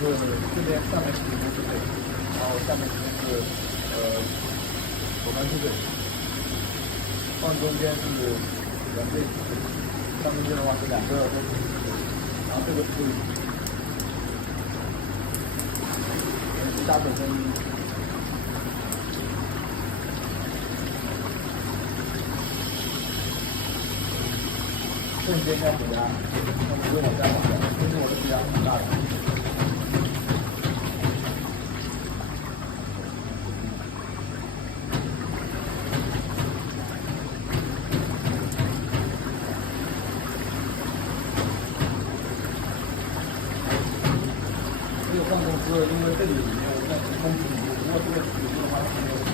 这边上面是不是对，然后下面是左边是对，放中间是两对，上中间的话是两个都是对，然后这个是大本身。瞬间要回答，那我就往下跑了，因为我的血压很大的。这个上公司，因为这里里面我在空气里面，如果这个里面的话，它没有。